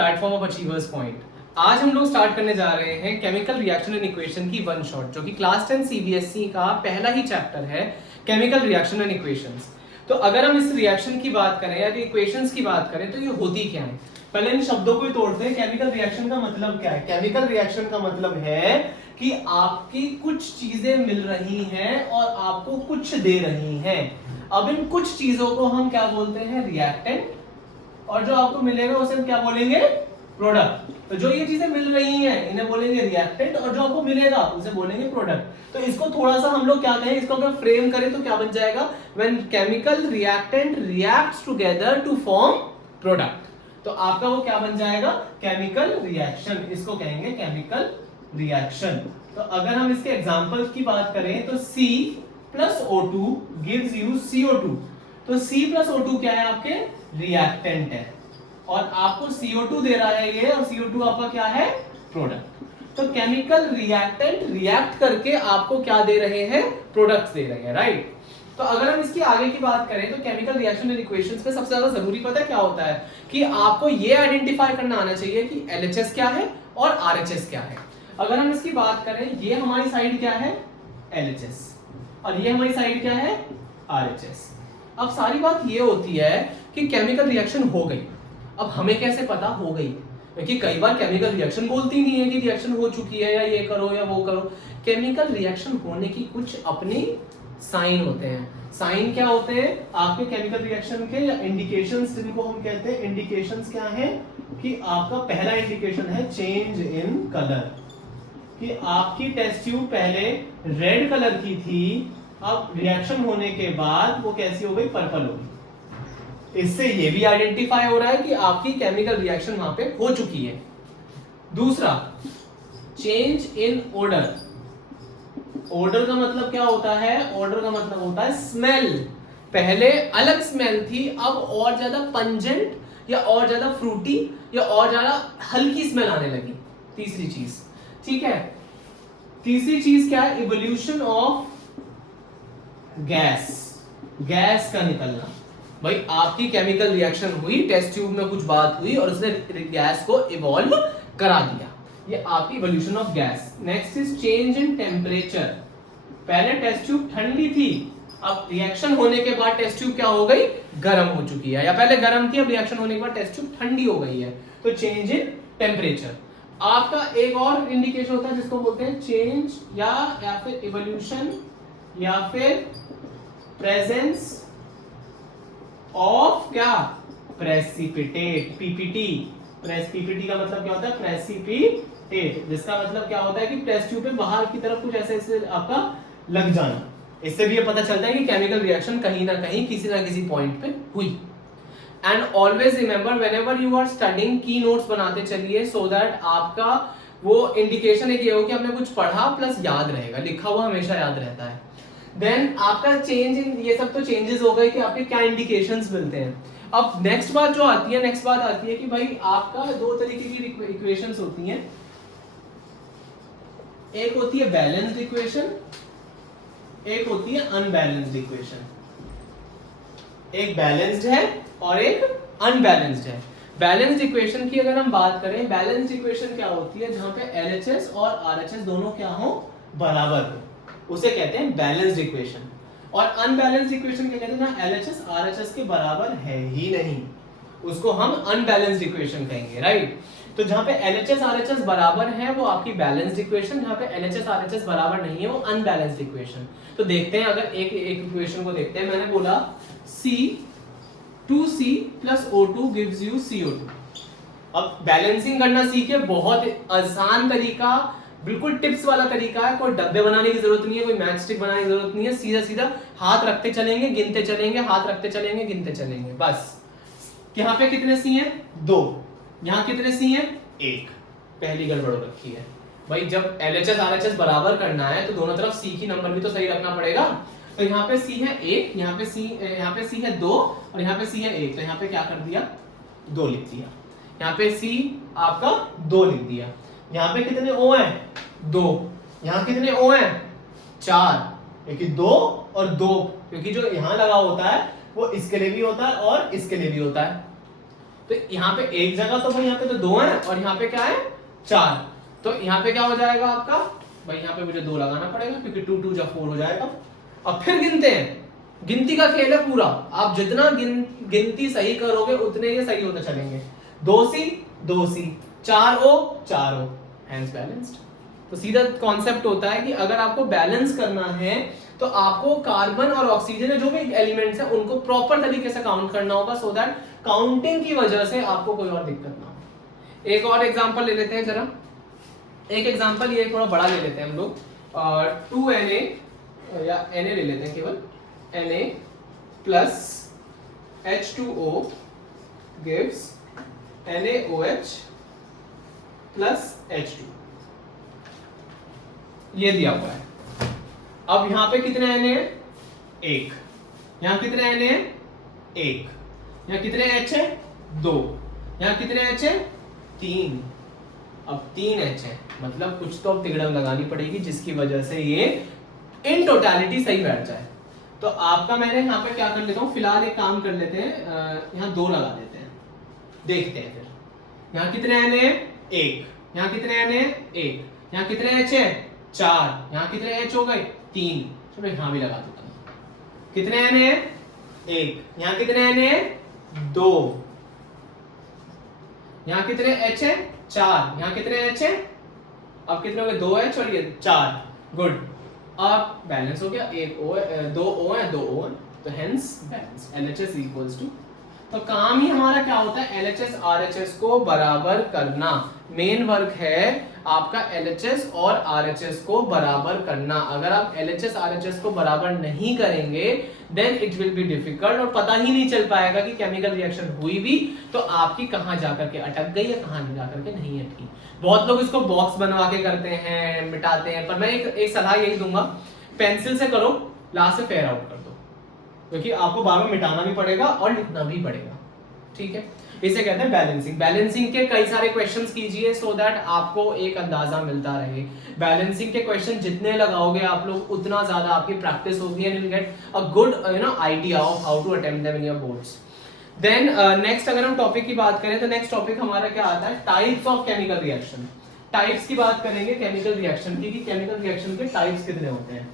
Platform of achievers point. आज हम लोग स्टार्ट करने जा रहे हैं केमिकल रिएक्शन एंड इक्वेशन की वन शॉट, जो कि क्लास 10 सीबीएसई का पहला ही चैप्टर है, केमिकल रिएक्शन एंड इक्वेशंस। तो अगर हम इस रिएक्शन की बात करें या इक्वेशंस की बात करें तो ये होती क्या है, पहले इन शब्दों को ही तोड़ते हैं। केमिकल रिएक्शन का मतलब क्या है? केमिकल रिएक्शन का मतलब है कि आपकी कुछ चीजें मिल रही हैं और आपको कुछ दे रही हैं। अब इन कुछ चीजों को हम क्या बोलते हैं? रिएक्टेंट, और जो आपको मिलेगा उसे हम क्या बोलेंगे? प्रोडक्ट। तो जो ये चीजें मिल रही हैं इन्हें बोलेंगे रिएक्टेंट, और जो आपको मिलेगा उसे बोलेंगे प्रोडक्ट। तो इसको थोड़ा सा हम लोग क्या कहें, इसको अगर फ्रेम करें तो क्या बन जाएगा? When chemical reactant reacts together to form product, तो आपका वो क्या बन जाएगा? Chemical reaction. इसको कहेंगे केमिकल रिएक्शन। तो अगर हम इसके एग्जांपल की बात करें तो C plus O2 gives you CO2। तो C प्लस O2 क्या है? आपके रिएक्टेंट है, और आपको CO2 दे रहा है ये, और CO2 आपका क्या है? प्रोडक्ट। तो केमिकल रिएक्टेंट रिएक्ट करके आपको क्या दे रहे हैं? प्रोडक्ट्स दे रहे हैं, राइट। तो अगर हम इसकी आगे की बात करें तो केमिकल रिएक्शन एंड इक्वेशंस में सबसे ज्यादा जरूरी पता है क्या होता है कि आपको ये आइडेंटिफाई करना आना चाहिए कि LHS क्या है और RHS क्या है। अगर हम इसकी बात करें, ये हमारी साइड क्या है? LHS, और ये हमारी साइड क्या है? RHS। अब सारी बात ये होती है कि केमिकल रिएक्शन हो गई। अब हमें कैसे पता हो गई? क्योंकि कई बार केमिकल रिएक्शन बोलती नहीं है कि रिएक्शन हो चुकी है या ये करो या वो करो। केमिकल रिएक्शन होने की कुछ अपनी साइन होते हैं। साइन क्या होते हैं आपके केमिकल रिएक्शन के, या इंडिकेशंस जिनको हम कहते हैं। इंडिकेशंस क्या है कि आपका पहला इंडिकेशन है चेंज इन कलर, कि आपकी टेस्ट ट्यूब पहले रेड कलर की थी, अब रिएक्शन होने के बाद वो कैसी हो गई? पर्पल हो गई। इससे ये भी आइडेंटिफाई हो रहा है कि आपकी केमिकल रिएक्शन वहां पे हो चुकी है। दूसरा, चेंज इन ऑर्डर। ऑर्डर का मतलब क्या होता है? ऑर्डर का मतलब होता है स्मेल। पहले अलग स्मेल थी, अब और ज्यादा पंजेंट या और ज्यादा फ्रूटी या और ज्यादा हल्की स्मेल आने लगी। तीसरी चीज, ठीक है, तीसरी चीज क्या है? इवोल्यूशन ऑफ गैस, गैस का निकलना। भाई आपकी केमिकल रिएक्शन हुई, टेस्ट ट्यूब में कुछ बात हुई और उसने गैस को इवॉल्व करा दिया, ये आपकी evolution of gas. Next is change in temperature. पहले टेस्ट ट्यूब ठंडी थी, अब रिएक्शन होने के बाद टेस्ट ट्यूब क्या हो गई? गर्म हो चुकी है, या पहले गर्म थी अब रिएक्शन होने के बाद टेस्ट ट्यूब ठंडी हो गई है। तो चेंज इन टेम्परेचर। आपका एक और इंडिकेशन होता है जिसको बोलते हैं चेंज या फिर इवोल्यूशन या फिर प्रेजेंस ऑफ क्या? Precipitate, PPT. पीपीटी का मतलब क्या होता है? प्रेसिपिटेट, जिसका मतलब क्या होता है कि टेस्ट ट्यूब पे बाहर की तरफ कुछ ऐसे आपका लग जाना। इससे भी ये पता चलता है कि केमिकल रिएक्शन कहीं ना कहीं किसी ना किसी पॉइंट पे हुई। And always remember whenever you are studying, की नोट्स बनाते चलिए सो दैट आपका वो इंडिकेशन एक ये हो कि आपने कुछ पढ़ा प्लस याद रहेगा, लिखा हुआ हमेशा याद रहता है। देन आपका चेंज इन, ये सब तो चेंजेस हो गए कि आपके क्या इंडिकेशंस मिलते हैं। अब नेक्स्ट बात जो आती है, नेक्स्ट बात आती है कि भाई आपका दो तरीके की इक्वेशंस होती हैं। एक होती है बैलेंस्ड इक्वेशन, एक होती है अनबैलेंस्ड इक्वेशन। एक बैलेंस्ड है और एक अनबैलेंस्ड है। बैलेंस्ड इक्वेशन की अगर हम बात करें, बैलेंस्ड इक्वेशन क्या होती है? जहां पे LHS और RHS दोनों क्या हो? बराबर हो, उसे कहते हैं बैलेंस्ड इक्वेशन। और अनबैलेंस्ड इक्वेशन क्या कहते हैं? ना LHS RHS के बराबर है ही नहीं, उसको हम अनबैलेंस्ड इक्वेशन कहेंगे, राइट। तो जहां पे LHS RHS बराबर है वो आपकी बैलेंस्ड इक्वेशन, जहां पे LHS RHS बराबर नहीं है वो अनबैलेंस्ड इक्वेशन। तो देखते हैं, अगर एक इक्वेशन को देखते हैं। मैंने बोला C2C plus O2 gives you CO2। अब बैलेंसिंग करना सीखे, बहुत आसान तरीका, बिल्कुल टिप्स वाला तरीका है। कोई डब्बे बनाने की जरूरत नहीं है, कोई मैच स्टिक बनाने की जरूरत नहीं है। सीधा सीधा हाथ रखते चलेंगे, गिनते चलेंगे, हाथ रखते चलेंगे, गिनते चलेंगे, बस। यहाँ पे कितने C हैं? 2। यहाँ कितने C हैं? 1। पहली गड़बड़ हो रखी है भाई। जब LHS RHS बराबर करना है तो दोनों तरफ C की नंबर भी तो सही रखना पड़ेगा। तो यहाँ पे C है 1, यहाँ पे C है 2 और यहाँ पे C है 1। तो यहाँ पे क्या कर दिया? 2 लिख दिया। यहाँ पे C आपका 2 लिख दिया। यहाँ पे कितने O हैं? 2। यहाँ कितने O हैं? 4, क्योंकि 2 और 2, क्योंकि जो यहाँ लगा होता है वो इसके लिए भी होता है और इसके लिए भी होता है। तो यहाँ पे एक जगह तो भाई यहाँ पे तो 2 है और यहाँ पे क्या है 4, तो यहाँ पे क्या हो जाएगा आपका भाई, यहाँ पे मुझे 2 लगाना पड़ेगा क्योंकि 2 2 जब 4 हो जाएगा। अब फिर गिनते हैं, गिनती का खेल है पूरा, आप जितना गिनती सही करोगे उतने ये सही होते चलेंगे। 2C 2C 4O 4O, hence balanced. तो सीधा कॉन्सेप्ट होता है कि अगर आपको बैलेंस करना है तो आपको कार्बन और ऑक्सीजन जो भी एलिमेंट्स हैं उनको प्रॉपर तरीके से काउंट करना होगा, सो दैट काउंटिंग की वजह से आपको कोई और दिक्कत ना हो। एक और एग्जांपल ले लेते हैं जरा, एक एग्जांपल ये थोड़ा बड़ा ले लेते हैं हम लोग, 2Na या Na ले लेते हैं केवल, Na plus H2O gives NaOH plus H2, ये दिया हुआ है। अब यहां पे कितने Na है 1, यहां कितने Na है 1, यहां कितने H है 2, यहां कितने H है 3, अब 3 H है, मतलब कुछ तो अब तिगड़म लगानी पड़ेगी जिसकी वजह से ये इन टोटलिटी सही बैठ जाए। तो आपका मैंने यहाँ पे क्या कर लेता हूँ, फिलहाल एक काम कर लेते हैं, यहाँ 2 लगा देते हैं, देखते हैं फिर। यहाँ कितने Na है 1, यहाँ कितने Na है 1, यहाँ कितने H है 4, यहाँ कितने H हो गए 3, चलो यहाँ भी लगा देता हूँ। कितने Na है 1, यहाँ कितने Na है 2, यहाँ कितने H है 4, यहाँ कितने H है, अब कितने हो गए 2H और ये 4, गुड। अब बैलेंस हो गया, 2O है 2O है, तो hence balance LHS equals to, तो काम ही हमारा क्या होता है LHS RHS को बराबर करना, मेन वर्क है आपका LHS और RHS को बराबर करना। अगर आप LHS RHS को बराबर नहीं करेंगे then it will be difficult, और पता ही नहीं चल पाएगा कि केमिकल रिएक्शन हुई भी तो आपकी कहां जाकर के अटक गई है, कहां जाकर के नहीं अटकी। बहुत लोग इसको बॉक्स बनवा के करते हैं, मिटाते हैं, पर मैं एक सलाह यही दूंगा, पेंसिल से करो, लास्ट से फेयर आउट कर दो, क्योंकि आपको बार बार मिटाना भी पड़ेगा और लिखना भी पड़ेगा, ठीक है। इसे कहते हैं बैलेंसिंग। बैलेंसिंग के कई सारे क्वेश्चंस कीजिए सो दैट आपको एक अंदाजा मिलता रहे। बैलेंसिंग के क्वेश्चन जितने लगाओगे आप लोग उतना ज्यादा आपकी प्रैक्टिस होगी and you will get a good idea of how to attempt them in your boards. Then next अगर हम टॉपिक की बात करें तो नेक्स्ट टॉपिक हमारा क्या आता है, types of chemical reaction. Types की बात करेंगे केमिकल रिएक्शन की, कि केमिकल रिएक्शन के टाइप्स कितने होते हैं।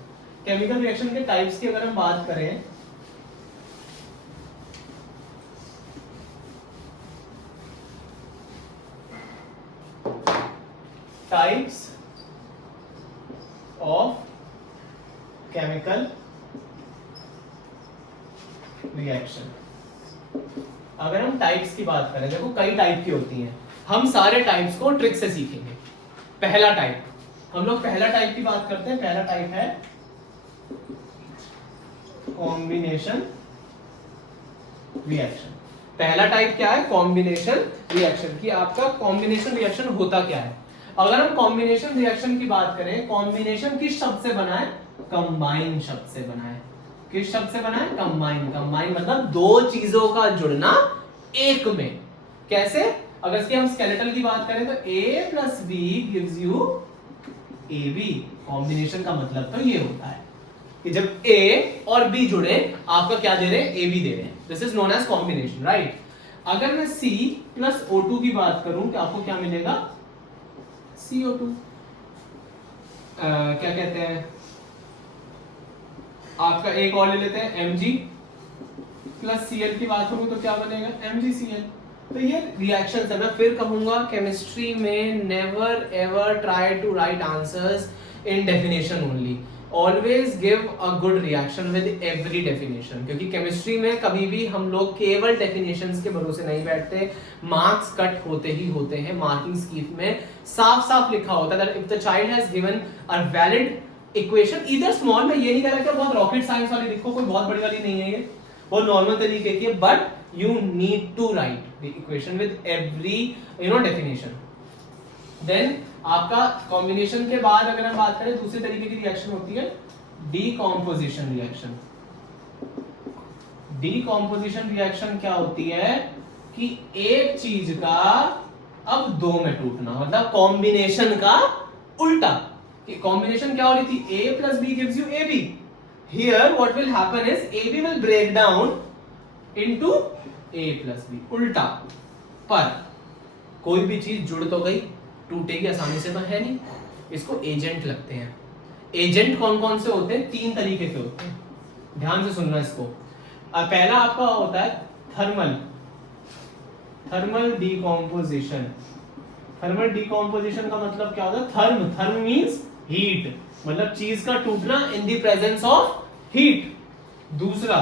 केमिकल रिएक्शन के टाइप्स की अगर हम बात करें टाइप्स ऑफ केमिकल रिएक्शन, अगर हम टाइप्स की बात करें, देखो कई टाइप की होती हैं, हम सारे टाइप्स को ट्रिक से सीखेंगे। पहला टाइप, हम लोग पहला टाइप की बात करते हैं, पहला टाइप है कॉम्बिनेशन रिएक्शन। पहला टाइप क्या है, कॉम्बिनेशन रिएक्शन, की आपका कॉम्बिनेशन रिएक्शन होता क्या है। अगर हम कॉम्बिनेशन रिएक्शन की बात करें, कॉम्बिनेशन किस शब्द से बना है, कंबाइन शब्द से बना है। किस शब्द से बना है, कंबाइन। कंबाइन मतलब दो चीजों का जुड़ना एक में। कैसे, अगर इसकी हम स्केलेटल की बात करें तो A plus B gives you AB। Combination का मतलब तो ये होता है कि जब A और B जुड़े आपका क्या दे रहे हैं, AB दे रहे हैं। This is known as combination, right. अगर मैं C प्लस O2 की बात करूं तो आपको क्या मिलेगा, CO2। क्या कहते हैं, आपका एक और ले लेते हैं Mg प्लस Cl की बात करूं तो क्या बनेगा, MgCl। तो ये रिएक्शन है। मैं फिर कहूंगा केमिस्ट्री में never ever try to write answers in definition only, always give a good reaction with every definition, क्योंकि केमिस्ट्री में कभी भी हम लोग केवल डेफिनेशंस के भरोसे नहीं बैठते। मार्क्स कट होते ही होते हैं। मार्किंग स्कीम में साफ साफ लिखा होता है that if the child has given a valid equation, इधर स्मॉल में ये नहीं कह रहा कि बहुत रॉकेट साइंस वाली लिखो, कोई बहुत बड़ी वाली नहीं है ये, बहुत नॉर्मल तरीके की है, but you need to write the equation with every definition. Then आपका combination के बाद अगर हम बात करें दूसरी तरीके की रिएक्शन होती है decomposition reaction. Decomposition reaction क्या होती है कि एक चीज का अब दो में टूटना, मतलब कॉम्बिनेशन का उल्टा। कॉम्बिनेशन क्या हो रही थी, A plus B gives you AB. Here what will happen is AB will break down into A plus B, उल्टा। पर कोई भी चीज जुड़ तो गई, टूटेगी आसानी से तो है नहीं, इसको एजेंट लगते हैं। एजेंट कौन कौन से होते हैं? 3 तरीके के होते हैं, ध्यान से सुनना इसको। पहला आपका होता है थर्मल डिकम्पोजिशन। थर्मल डिकम्पोजिशन का मतलब क्या होता है? थर्म मींस हीट, मतलब चीज का टूटना इन द प्रेजेंस ऑफ हीट। दूसरा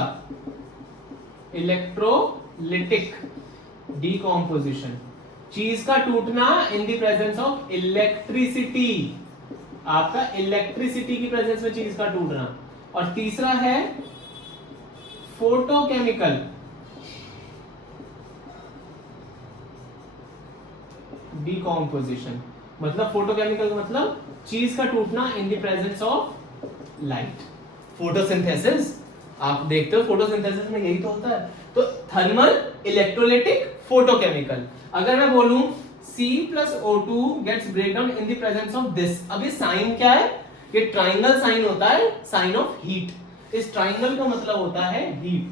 इलेक्ट्रोलिटिक डिकम्पोजिशन, चीज का टूटना इन द प्रेजेंस ऑफ इलेक्ट्रिसिटी, आपका इलेक्ट्रिसिटी की प्रेजेंस में चीज का टूटना। और तीसरा है फोटोकेमिकल डिकम्पोजिशन, मतलब फोटोकेमिकल का मतलब चीज का टूटना इन the presence of light. Photosynthesis, आप देखते हो फोटोसिंथेसिस में यही तो होता है। तो थर्मल, इलेक्ट्रोलिटिक, फोटोकेमिकल। अगर मैं बोलूं C+O2 gets breakdown in the presence of this, अब ये साइन क्या है? ये ट्राइंगल साइन होता है, साइन ऑफ हीट। इस ट्राइंगल का मतलब होता है हीट।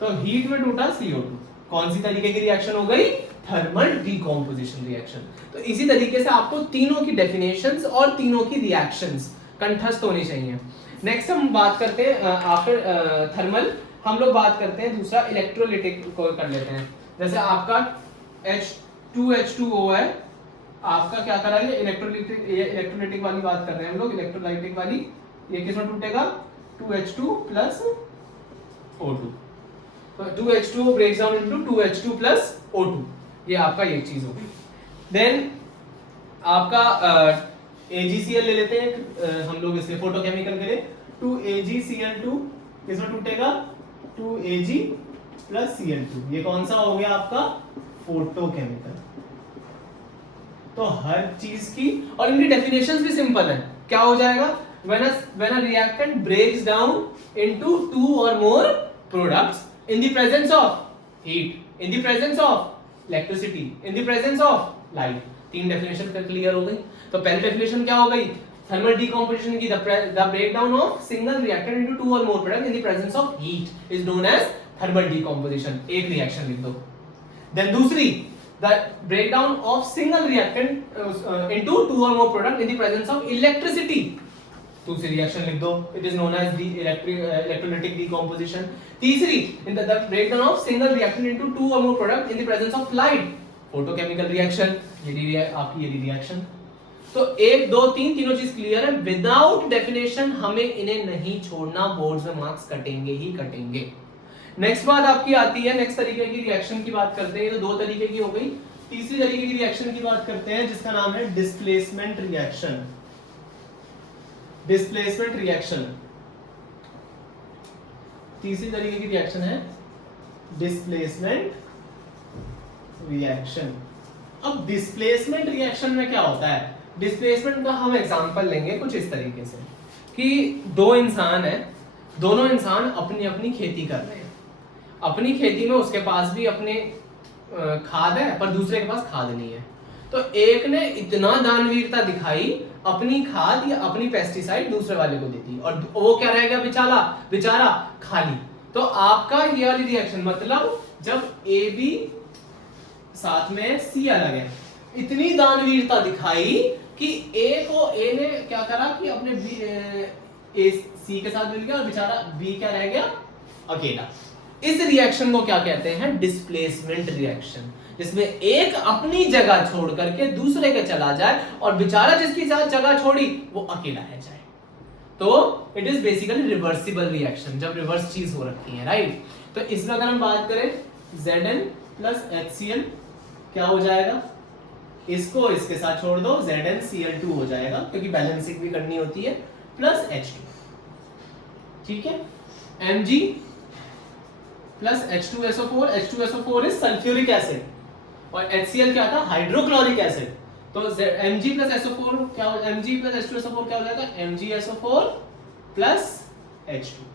तो हीट में टूटा CO2, कौन सी तरीके की रिएक्शन हो गई? Thermal decomposition reaction. तो इसी तरीके से आपको तीनों की डेफिनेशंस और तीनों की रिएक्शंस कंठस्थ होनी चाहिए। नेक्स्ट हम बात करते हैं आफ्टर थर्मल, हम लोग बात करते हैं दूसरा इलेक्ट्रोलिटिक को कर लेते हैं। जैसे आपका H2H2O है, आपका क्या करा है? इलेक्ट्रोलिटिक वाली बात कर रहे हैं हम लोग, इलेक्ट्रोलाइटिक वाली। ये किसमें टूटेगा? 2H2 plus O2। तो 2H2O breaks down into 2H2 plus O2, ये आपका ये चीज होगी। देन आपका AgCl ले लेते हैं हम लोग इसके फोटोकेमिकल के लिए। 2AgCl2 किसमें टूटेगा? 2Ag प्लस Cl2, ये कौन सा हो गया आपका? फोटोकेमिकल। तो हर चीज की, और इनकी डेफिनेशंस भी सिंपल है। क्या हो जाएगा? when a reactant breaks down into 2 or more products in the presence of heat, in the presence of electricity, in the presence of light। 3 definition clear हो गई। तो पहली डेफिनेशन क्या हो गई? थर्मल डिकम्पोजिशन की the breakdown of single reactant into 2 or more products in the presence of heat is known as thermal decomposition। एक reaction लिख दो। Then दूसरी, the breakdown of single reactant into 2 or more products in the presence of electricity, दूसरी reaction लिख दो, it is known as the electrolytic decomposition. तीसरी, in the breakdown of single reaction into 2 or more product in the presence of light, photochemical reaction. ये आपकी ये reaction. तो 1 2 3 तीनों चीज क्लियर है। विदाउट डेफिनेशन हमें इन्हें नहीं छोड़ना, बोर्ड्स में मार्क्स कटेंगे ही कटेंगे। नेक्स्ट बात आपकी आती है, नेक्स्ट तरीके की रिएक्शन की बात करते हैं। ये तो 2 तरीके की हो गई। तीसरी तरीके की रिएक्शन की बात करते हैं जिसका नाम है डिस्प्लेसमेंट रिएक्शन। डिस्प्लेसमेंट रिएक्शन, तीसरी तरीके की रिएक्शन है डिस्प्लेसमेंट रिएक्शन। अब डिस्प्लेसमेंट रिएक्शन में क्या होता है? डिस्प्लेसमेंट का हम एग्जांपल लेंगे कुछ इस तरीके से कि 2 इंसान है, दोनों इंसान अपनी अपनी खेती कर रहे हैं। अपनी खेती में उसके पास भी अपने खाद है, पर दूसरे के पास खाद नहीं है। तो एक ने इतना दानवीरता दिखाई, अपनी खाद या अपनी पेस्टिसाइड दूसरे वाले को देती, और वो क्या रहेगा बेचारा खाली। तो आपका ये वाली रिएक्शन, मतलब जब ए बी साथ में सी अलग है, इतनी दानवीरता दिखाई कि ए ने क्या करा कि अपने ए सी के साथ मिल गया और बेचारा बी क्या रह गया? अकेला। इस रिएक्शन को क्या कहते हैं? डिस्प्लेसमेंट रिएक्शन, जिसमें एक अपनी जगह छोड़ करके दूसरे के चला जाए और बेचारा जिसकी जगह छोड़ी वो अकेला रह जाए। तो it is basically reversible reaction, जब रिवर्स चीज हो रखी है, राइट। तो इसमें अगर हम बात करें Zn प्लस HCl क्या हो जाएगा? इसको इसके साथ छोड़ दो, ZnCl2 हो जाएगा, क्योंकि बैलेंसिंग भी करनी होती है, प्लस H2, ठीक है। Mg plus H2SO4, H2SO4 is sulphuric acid, और HCl क्या था? Hydrochloric acid. तो Mg प्लस SO4 क्या हो? Mg प्लस H2SO4 क्या हो जाएगा? MgSO4 plus H2।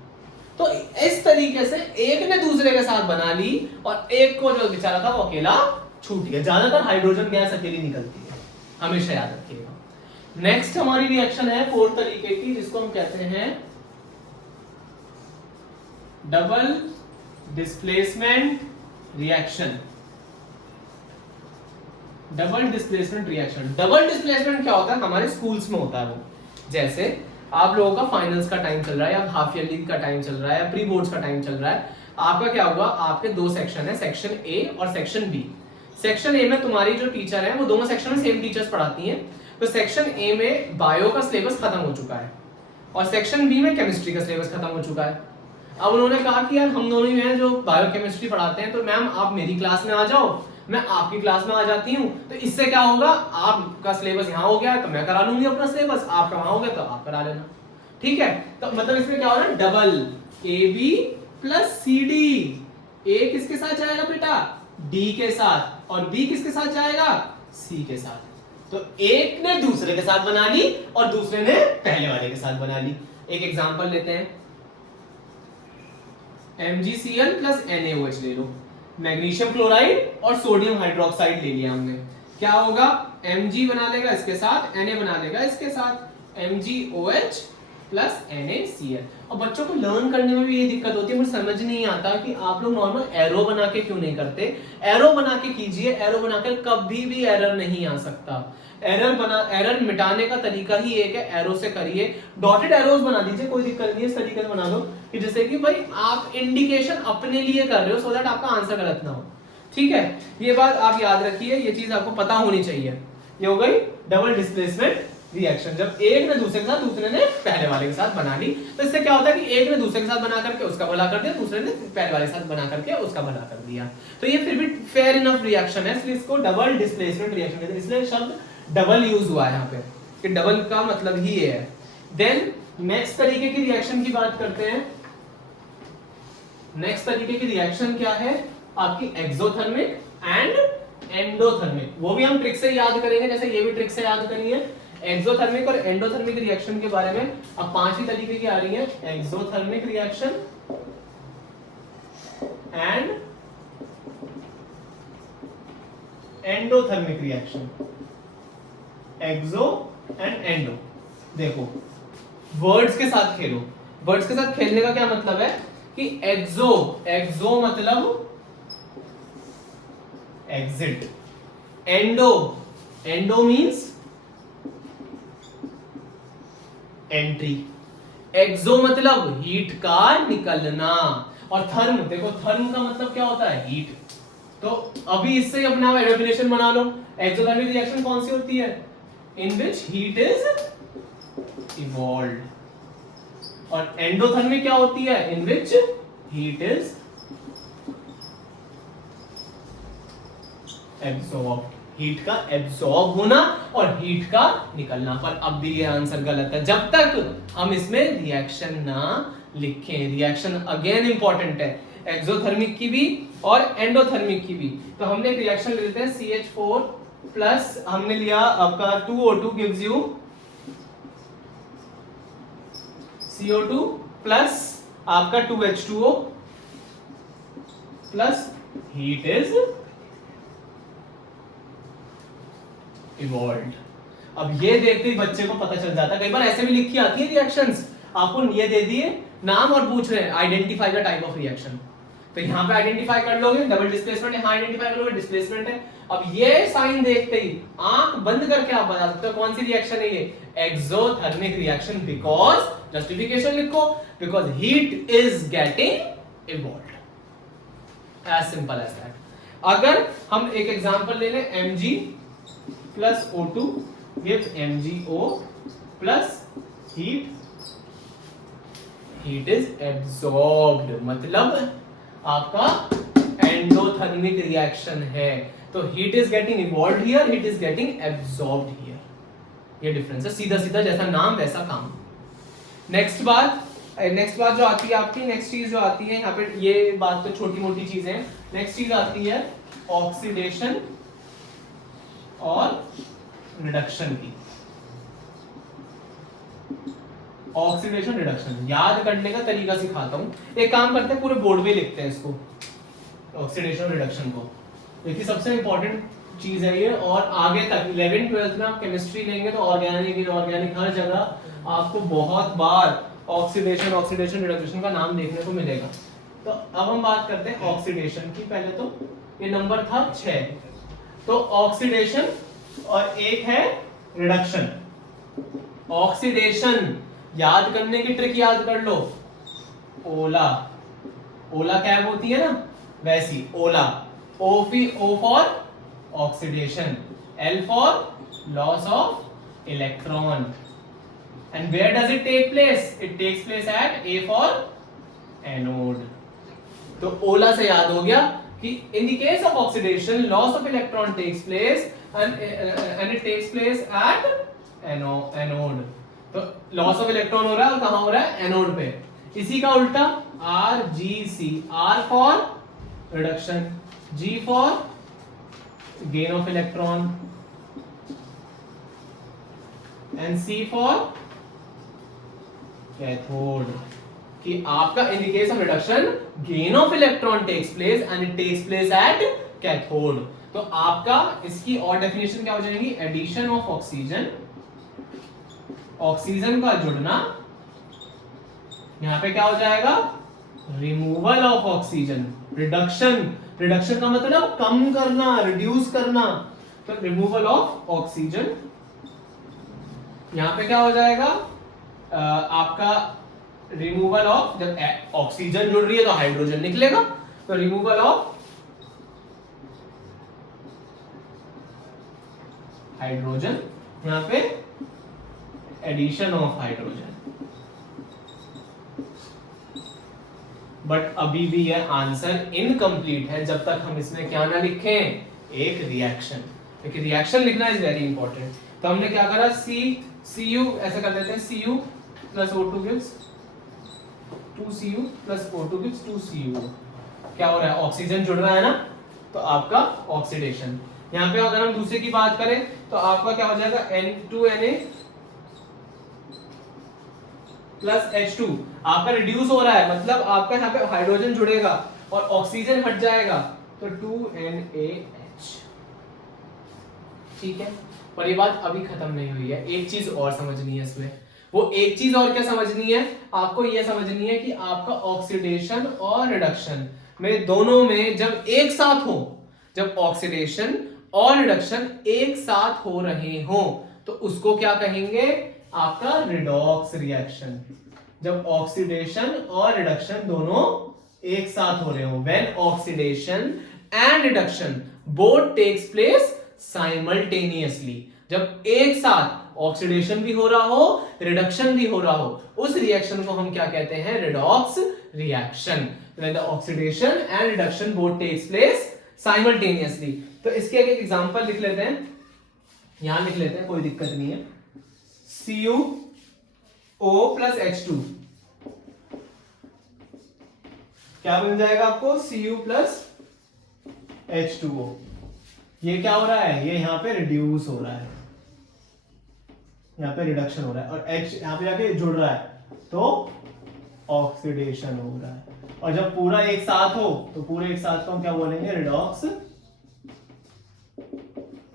तो इस तरीके से एक ने दूसरे के साथ बना ली और एक को जो बेचारा था वो अकेला छूट गया। ज्यादातर हाइड्रोजन गैस अकेली निकलती है, हमेशा याद रखिएगा। नेक्स्ट हमारी रिएक्शन है 4 तरीके की, जिसको हम कहते हैं double displacement reaction. Double displacement reaction. Double displacement क्या होता है, हमारे स्कूल्स में होता है वो। जैसे आप लोगों का फाइनल्स का टाइम चल रहा है, या हाफ ईयरली का टाइम चल रहा है, या प्री बोर्ड्स का टाइम चल रहा है। आपका क्या हुआ, आपके दो सेक्शन है, सेक्शन ए और सेक्शन बी। सेक्शन ए में तुम्हारी जो टीचर है वो दोनों सेक्शन में सेम टीचर्स पढ़ाती हैं। तो सेक्शन ए में बायो का सिलेबस खत्म हो चुका है और सेक्शन बी में केमिस्ट्री का सिलेबस खत्म हो चुका है। अब उन्होंने कहा कि यार हम दोनों ही हैं जो बायो केमिस्ट्री पढ़ाते हैं, तो मैम आप मेरी क्लास में आ जाओ, मैं आपकी क्लास में आ जाती हूँ। तो इससे क्या होगा, आपका सिलेबस यहाँ हो गया तो मैं करा लूंगी अपना सिलेबस, आपका वहां हो गया तो आप करा लेना। ठीक है, तो मतलब इसमें क्या हो रहा है, double A B plus C D. A किसके साथ जाएगा बेटा, डी के साथ, और बी किसके साथ जाएगा, सी के साथ। तो एक ने दूसरे के साथ बना ली और दूसरे ने पहले वाले के साथ बना ली। एक एग्जांपल लेते हैं, MgCl प्लस NaOH ले लो, मैग्नीशियम क्लोराइड और सोडियम हाइड्रोक्साइड ले लिया हमने। क्या होगा, Mg बना लेगा इसके साथ, Na बना लेगा इसके साथ, MgOH प्लस NaCl। और बच्चों को लर्न करने में भी ये दिक्कत होती है, मुझे समझ नहीं आता कि आप लोग नॉर्मल एरो बना के क्यों नहीं करते। एरो बना के कीजिए, एरो बनाकर कभी भी एरर नहीं आ सकता। एरर मिटाने का तरीका ही एक है, एरो से करिए। डॉटेड एरोस बना दीजिए, कोई दिक्कत नहीं है, इस तरीके से बना दो कि जैसे कि भाई आप इंडिकेशन अपने लिए कर रहे हो, सो दैट आपका आंसर गलत ना हो। ठीक है, ये बात आप याद रखिए, ये चीज आपको पता होनी चाहिए। ये हो गई डबल डिस्प्लेसमेंट रिएक्शन, जब एक ने दूसरे के साथ, दूसरे ने पहले वाले के साथ बना ली। तो इससे क्या होता है कि एक ने दूसरे के साथ बना करके उसका भला कर दिया, दूसरे ने पहले वाले के साथ बना करके उसका भला कर दिया। तो ये फिर भी फेयर इनफ रिएक्शन है, इसलिए इसको डबल डिस्प्लेसमेंट रिएक्शन कहते हैं। इसलिए शब्द डबल यूज हुआ है यहाँ पे, कि डबल का मतलब ही ये है। देन नेक्स्ट तरीके की रिएक्शन की बात करते हैं। नेक्स्ट तरीके की रिएक्शन क्या है, आपकी एक्सोथर्मिक एंड एंडोथर्मिक। वो भी हम ट्रिक से याद करेंगे, जैसे ये भी ट्रिक से याद करेंगे। एक्सोथर्मिक और एंडोथर्मिक रिएक्शन के बारे में अब 5 ही तरीके की आ रही है, exothermic reaction and endothermic reaction. Exo and endo, देखो वर्ड्स के साथ खेलो। वर्ड्स के साथ खेलने का क्या मतलब है कि एक्सो, एक्सो मतलब exit, endo, endo means entry, exo मतलब हीट का निकलना, और थर्म, देखो थर्म का मतलब क्या होता है, हीट। तो अभी इससे अपना डेफिनेशन बना लो। एक्सोथर्मिक रिएक्शन कौन सी होती है, in which heat is evolved, और एंडोथर्मिक क्या होती है, in which heat is absorbed, heat का एब्सॉर्ब होना और हीट का निकलना। पर अब भी ये आंसर गलत है जब तक हम इसमें रिएक्शन ना लिखें। रिएक्शन अगेन इंपॉर्टेंट है, एक्सोथर्मिक की भी और एंडोथर्मिक की भी। तो हमने एक रिएक्शन ले लेते हैं, CH4 प्लस हमने लिया आपका 2O2 gives you CO2 plus आपका 2H2O plus heat is evolved. अब ये देखते ही बच्चे को पता चल जाता है, कई बार ऐसे भी लिखी आती है रिएक्शंस, आपको ये दे दिए नाम और पूछ रहे हैं identify the type of reaction. तो यहाँ पे आइडेंटिफाई कर लोगे, डबल डिस्प्लेसमेंट यहाँ आइडेंटिफाई कर लोगे, डिस्प्लेसमेंट है। अब ये साइन देखते ही आंख बंद करके आप बता सकते हो कौन सी रिएक्शन है ये, एक्सोथर्मिक रिएक्शन। बिकॉज जस्टिफिकेशन लिखो, because heat is getting evolved, as simple as that. अगर हम एक एग्जांपल ले लें, Mg plus O2 gives MgO plus heat, heat is absorbed, मतलब आपका एंडोथर्मिक रिएक्शन है। तो heat is getting evolved here, heat is getting absorbed here. ये डिफरेंस है, सीधा सीधा जैसा नाम वैसा काम। नेक्स्ट बात जो आती है आपकी, नेक्स्ट चीज जो आती है यहाँ पे, ये बात तो छोटी मोटी चीजें हैं। नेक्स्ट चीज आती है ऑक्सीडेशन और रिडक्शन की। ऑक्सीडेशन रिडक्शन याद करने का तरीका सिखाता हूं। एक काम करते हैं, पूरे बोर्ड में लिखते हैं इसको, ऑक्सीडेशन रिडक्शन को। देखिए सबसे इंपॉर्टेंट चीज है ये, और आगे तक 11th 12th में आप केमिस्ट्री लेंगे तो ऑर्गेनिक हर जगह आपको बहुत बार ऑक्सीडेशन रिडक्शन का नाम देखने को मिलेगा। तो अब हम बात करते हैं ऑक्सीडेशन की। पहले तो ये नंबर था 6, तो ऑक्सीडेशन और एक है रिडक्शन। ऑक्सीडेशन याद करने की ट्रिक याद कर लो, ओला, ओला कैब होती है ना वैसी OLA, O for oxidation, L for loss of electron, and where does it take place? It takes place at A for anode. तो ओला से याद हो गया कि in the case of oxidation loss of electron takes place and it takes place at anode. तो loss of electron हो रहा है और कहां हो रहा है? एनोड पे। इसी का उल्टा R G C, R for reduction, G for gain of electron and C for cathode. कि आपका in the case of reduction gain of electron takes place and it takes place at cathode. तो आपका इसकी और definition क्या हो जाएगी? Addition of oxygen, oxygen का जुड़ना, यहां पे क्या हो जाएगा? Removal of oxygen. Reduction, reduction का मतलब कम करना, रिड्यूस करना, तो रिमूवल ऑफ ऑक्सीजन। यहां पे क्या हो जाएगा? आपका रिमूवल ऑफ, जब ऑक्सीजन जुड़ रही है तो हाइड्रोजन निकलेगा, तो रिमूवल ऑफ हाइड्रोजन, यहां पे एडिशन ऑफ हाइड्रोजन। बट अभी भी यह आंसर इनकम्प्लीट है जब तक हम इसमें क्या ना लिखें? एक रिएक्शन। एक रिएक्शन लिखना इज वेरी इंपॉर्टेंट। तो हमने क्या करा? CU ऐसे कर लेते हैं, Cu plus O2 gives 2Cu plus O2 gives 2Cu। क्या हो रहा है? ऑक्सीजन जुड़ रहा है ना, तो आपका ऑक्सीडेशन। यहाँ पे अगर हम दूसरे की बात करें तो आपका क्या हो जाएगा? N2Na प्लस H2, आपका रिड्यूस हो रहा है, मतलब आपका यहाँ पे हाइड्रोजन जुड़ेगा और ऑक्सीजन हट जाएगा, तो 2NaH। ठीक है, पर ये बात अभी खत्म नहीं हुई है, एक चीज और समझनी है इसमें। वो एक चीज और क्या समझनी है? आपको ये समझनी है कि आपका ऑक्सीडेशन और रिडक्शन में, दोनों में जब एक साथ हो, जब ऑक्सीडेशन और रिडक्शन एक साथ हो रहे हो, तो उसको क्या कहेंगे? आपका रिडॉक्स रिएक्शन। जब ऑक्सीडेशन और रिडक्शन दोनों एक साथ हो रहे हो, when oxidation and reduction both takes place simultaneously, जब एक साथ ऑक्सीडेशन भी हो रहा हो, रिडक्शन भी हो रहा हो, उस रिएक्शन को हम क्या कहते हैं? Redox reaction. When the oxidation and reduction both takes place simultaneously. तो इसके एक एग्जांपल लिख लेते हैं, यहां लिख लेते हैं, कोई दिक्कत नहीं है। CuO प्लस H2 क्या बन जाएगा आपको? Cu plus H2O। ये क्या हो रहा है? ये यहां पे रिड्यूस हो रहा है, यहां पे रिडक्शन हो रहा है, और H यहां पे जाके जुड़ रहा है, तो ऑक्सीडेशन हो रहा है। और जब पूरा एक साथ हो, तो पूरे एक साथ को हम क्या बोलेंगे? Redox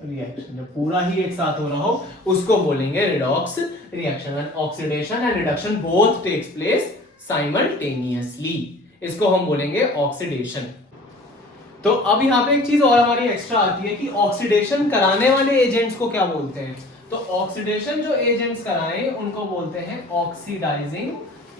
reaction. जब पूरा ही एक साथ हो रहा हो, उसको बोलेंगे redox reaction. And oxidation and reduction both takes place simultaneously, इसको हम बोलेंगे ऑक्सीडेशन। तो अब यहाँ पे एक चीज और हमारी एक्स्ट्रा आती है कि ऑक्सीडेशन कराने वाले एजेंट्स को क्या बोलते हैं? तो ऑक्सीडेशन जो एजेंट्स कराएं उनको बोलते हैं ऑक्सीडाइजिंग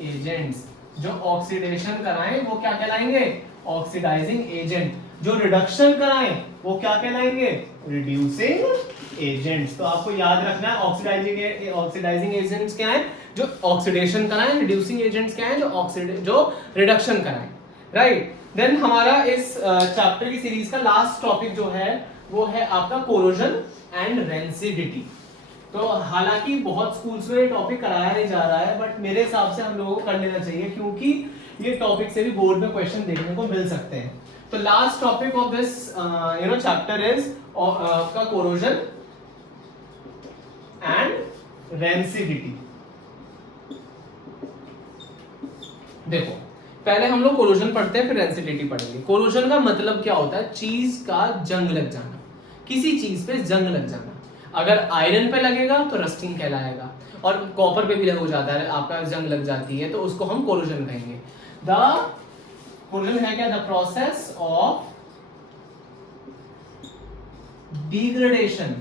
एजेंट्स। जो ऑक्सीडेशन कराएं वो क्या कहलाएंगे? Oxidising agent. जो रिडक्शन कराएं वो क्या कहलाएंगे? Reducing agents. तो आपको याद रखना है ऑक्सीडाइजिंग एजेंट्स क्या है? जो ऑक्सीडेशन कराएं। रिड्यूसिंग एजेंट्स क्या है? जो रिडक्शन कराएं। राइट। देन हमारा इस चैप्टर की सीरीज का लास्ट टॉपिक जो है वो है आपका कोरोजन एंड रेंसिडिटी। तो हालांकि बहुत स्कूल्स में टॉपिक कराया नहीं जा रहा है, बट मेरे हिसाब से हम लोगों को कर लेना चाहिए, क्योंकि ये टॉपिक से भी बोर्ड में क्वेश्चन देखने को मिल सकते हैं। तो last topic of this chapter is का कोरोजन एंड रेंसिडिटी। देखो, पहले हम लोग कोरोजन पढ़ते हैं, फिर रेंसिडिटी पढ़ेंगे। कोरोजन का मतलब क्या होता है? चीज का जंग लग जाना, किसी चीज पे जंग लग जाना। अगर आयरन पे लगेगा तो रस्टिंग कहलाएगा, और कॉपर पे भी हो जाता है, आपका जंग लग जाती है, तो उसको हम कोरोजन कहेंगे। द कोरोजन है क्या? The process of degradation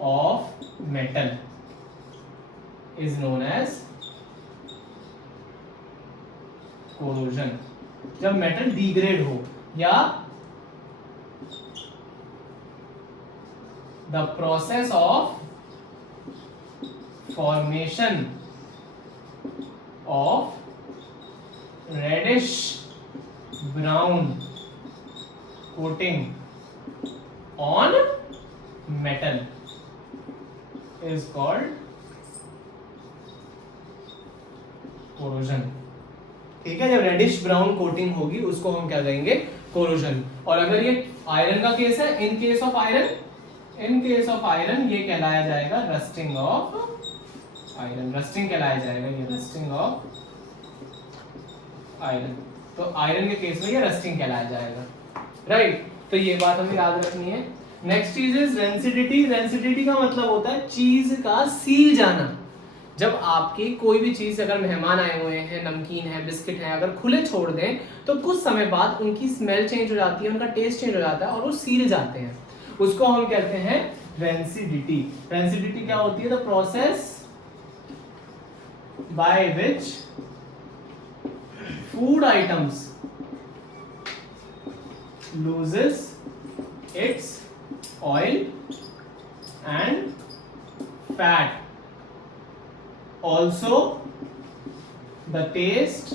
of metal is known as corrosion. जब मेटल डिग्रेड हो या the process of formation of reddish brown coating on metal is called corrosion. ठीक है, जब रेडिश ब्राउन कोटिंग होगी उसको हम क्या कहेंगे, कोरोजन. और अगर ये आयरन का केस है, इन केस ऑफ आयरन ये कहलाया जाएगा रस्टिंग ऑफ आयरन. रस्टिंग कहलाया जाएगा ये, रस्टिंग ऑफ आयरन. तो आयरन के केस में ये रस्टिंग कहलाया जाएगा. राइट, तो ये बात हमें याद रखनी है. नेक्स्ट चीज इज रेंसिडिटी. रेंसिडिटी का मतलब होता है चीज का सील जाना. जब आपकी कोई भी चीज, अगर मेहमान आए हुए हैं, नमकीन है, बिस्किट है, अगर खुले छोड़ दें तो कुछ समय बाद उनकी स्मेल चेंज हो जाती है, उनका टेस्ट चेंज हो जाता है और वो सील जाते हैं. उसको हम कहते हैं रेंसिडिटी. रेंसिडिटी क्या होती है? The process by which food items loses its oil and fat. Also, the taste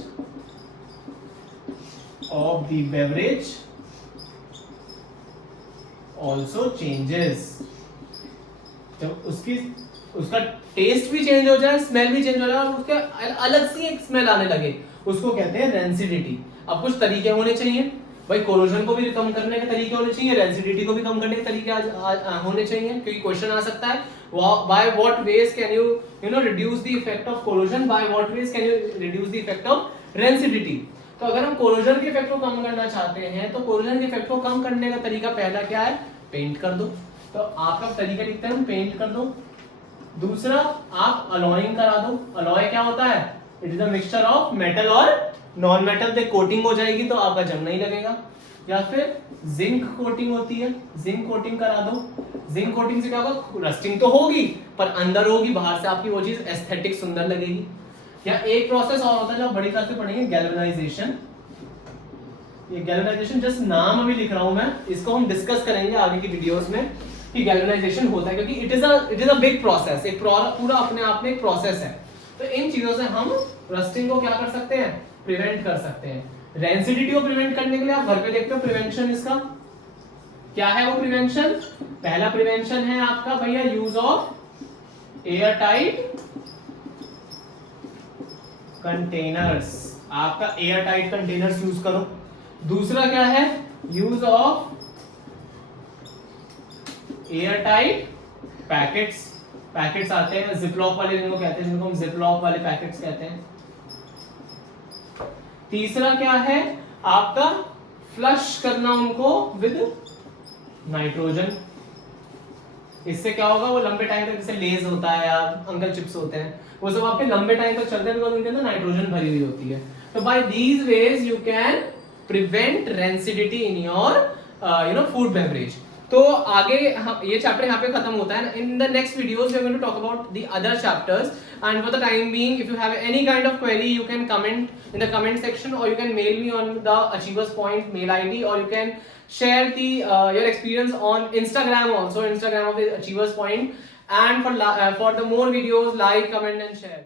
of the beverage also changes. जब उसका टेस्ट भी चेंज हो जाए, स्मेल भी चेंज हो जाए और उसके अलग सी एक स्मेल आने लगे, उसको कहते हैं रेंसिडिटी. अब कुछ तरीके होने चाहिए भाई, कोरोजन को भी कम करने के तरीके होने चाहिए, रेंसिडिटी को भी कम करने के तरीके होने चाहिए, क्योंकि क्वेश्चन आ सकता है by what ways can you know reduce the effect of corrosion, by what ways can you reduce the effect of rancidity. तो अगर हम कोरोजन के इफेक्ट को कम करना चाहते हैं तो कोरोजन के इफेक्ट को कम करने का तरीका पहला क्या है? पेंट कर दो. तो आपका तरीका लिखते हैं हम, पेंट कर दो. दूसरा, आप अलॉइंग करा दो. अलॉय क्या होता है? It is a mixture of metal और नॉन मेटल. पे कोटिंग हो जाएगी तो आपका जंग नहीं लगेगा. या फिर जिंक कोटिंग होती है, जिंक कोटिंग करा दो. जिंक कोटिंग से क्या होगा? रस्टिंग तो होगी पर अंदर होगी, बाहर से आपकी वो चीज एस्थेटिक सुंदर लगेगी. या एक प्रोसेस और होता है जो बड़ी क्लास में पढ़ेंगे, गैल्वेनाइजेशन. ये गैल्वेनाइजेशन जस्ट नाम अभी लिख रहा हूं मैं, इसको हम डिस्कस करेंगे आगे की वीडियोस में कि गैल्वेनाइजेशन होता है, क्योंकि it is a big process. एक पूरा अपने आप में एक प्रोसेस है. तो इन चीजों से हम रस्टिंग को क्या कर सकते हैं? प्रिवेंट कर सकते हैं. रेंसिडिटी को प्रिवेंट करने के लिए आप घर पे देखते हो प्रिवेंशन इसका क्या है. वो प्रिवेंशन, पहला प्रिवेंशन है आपका भैया use of air tight containers. आपका एयर टाइट कंटेनर्स यूज करो. दूसरा क्या है? Use of air tight packets. Packets आते हैं जिपलॉक वाले, जिनको कहते हैं, जिनको हम जिपलॉक वाले पैकेट्स कहते हैं. तीसरा क्या है? आपका फ्लश करना उनको विद नाइट्रोजन. इससे क्या होगा? वो लंबे टाइम तक, जैसे लेज होता है या अंकल चिप्स होते हैं, वो सब आपके लंबे टाइम तक चलते हैं बिकॉज़ उनके अंदर नाइट्रोजन भरी हुई होती है. तो by these ways you can prevent rancidity in your food beverage. तो आगे ये चैप्टर यहाँ पे खत्म होता है. In the next videos we are going to talk about the other chapters. And for the time being, if you have any kind of query, you can comment in the comment section, or you can mail me on the Achievers Point mail ID, or you can share your experience on Instagram also, Instagram of the Achievers Point. And for the more videos, like, comment and share.